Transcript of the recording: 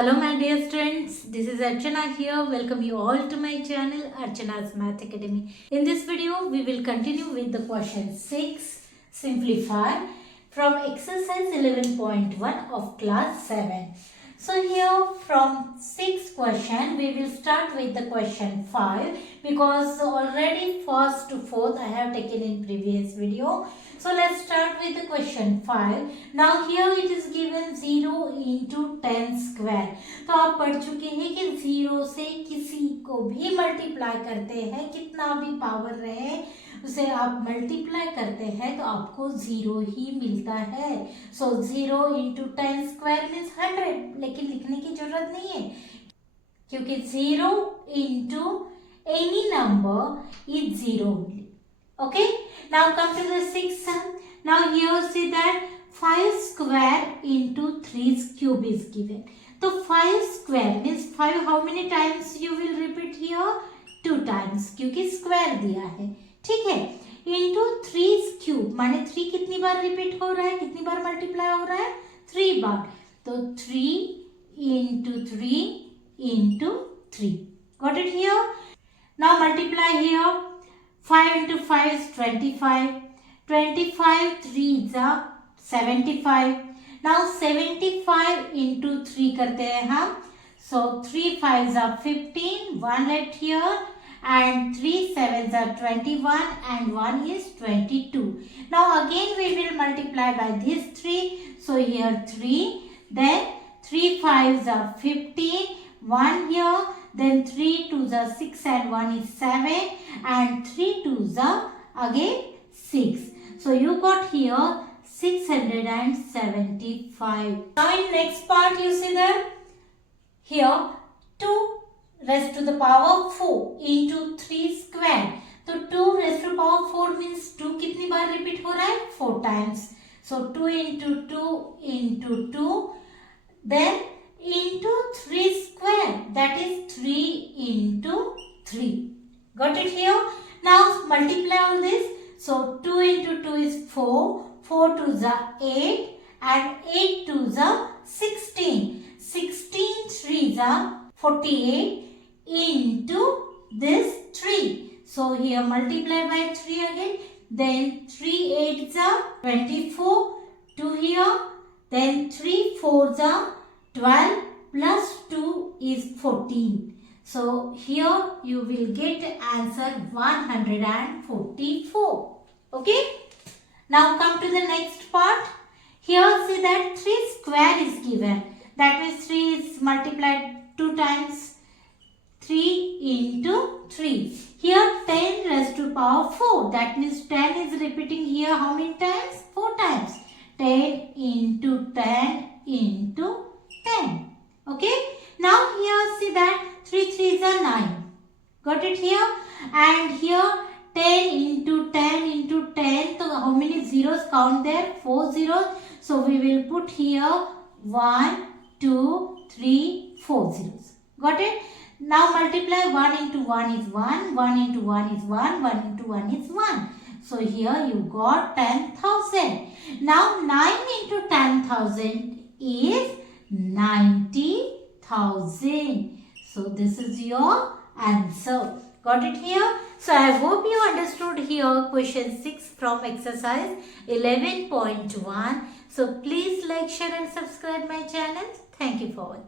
Hello my dear students, this is Archana here. Welcome you all to my channel Archana's Math Academy. In this video, we will continue with the question 6, simplify from exercise 11.1 of class 7. So here from 6th question, we will start with the question 5 because already first to 4th I have taken in previous video. So let's start with the question 5. Now here it is given 0 into 10 square. तो आप पढ़ चुके हैं कि 0 से किसी को भी मल्टीप्लाई करते हैं, कितना भी पावर रहे उसे आप मल्टीप्लाई करते हैं तो आपको 0 ही मिलता है. सो 0 into 10 square means 100, लेकिन लिखने की जरूरत नहीं है क्योंकि 0 into any number is 0 only. Okay, now come to the sixth sum. Now here see that 5 square into 3 cube is given. So 5 square means 5 how many times you will repeat here? 2 times क्योंकि square दिया है. ठीक है, into 3 cube माने 3 कितनी बार repeat हो रहा है, कितनी बार मल्टीप्लाई हो रहा है? 3 बार. तो 3 into 3 into 3. Got it here? Now multiply here. 5 into 5 is 25. 25 3 is 75. Now 75 into 3 करते हैं हम. So 3 5s are 15. 1 left here. And 3 7s are 21 and 1 is 22. Now again we will multiply by these 3. So here 3. Then 3 5s are 15. 1 here. Then 3 2s are 6 and 1 is 7 and 3 2s are again 6. So you got here 675. Now in next part you see that here 2 raised to the power 4 into 3 square. तो 2 raised to the power 4 means 2 कितनी बार repeat हो रहा है? 4 times. So 2 into 2 into 2. Then into 3 square, that is 3 into 3. Got it here? Now multiply all this. So 2 into 2 is 4. 4 2s are 8 and 8 2s are 16. 16 3s are 48 into this 3. So here multiply by 3 again. Then 3 8s are 24. 2 here. Then 3 4s are 12 plus 2 is 14. So here you will get answer 144. Okay. Now come to the next part. Here see that 3 square is given. That means 3 is multiplied 2 times. 3 into 3. Here 10 raised to power 4. That means 10 is repeating here how many times? 4 times. 10 into 10 into 10. Okay. Now here see that 3 3s are 9. Got it here? And here 10 into 10 into 10. So how many zeros count there? 4 zeros. So we will put here 1, 2, 3, 4 zeros. Got it? Now multiply 1 into 1 is 1. 1 into 1 is 1. 1 into 1 is 1. So here you got 10,000. Now 9 into 10,000 is 90,000. So this is your answer. Got it here? So I hope you understood here question 6 from exercise 11.1. So please like, share and subscribe my channel. Thank you for watching.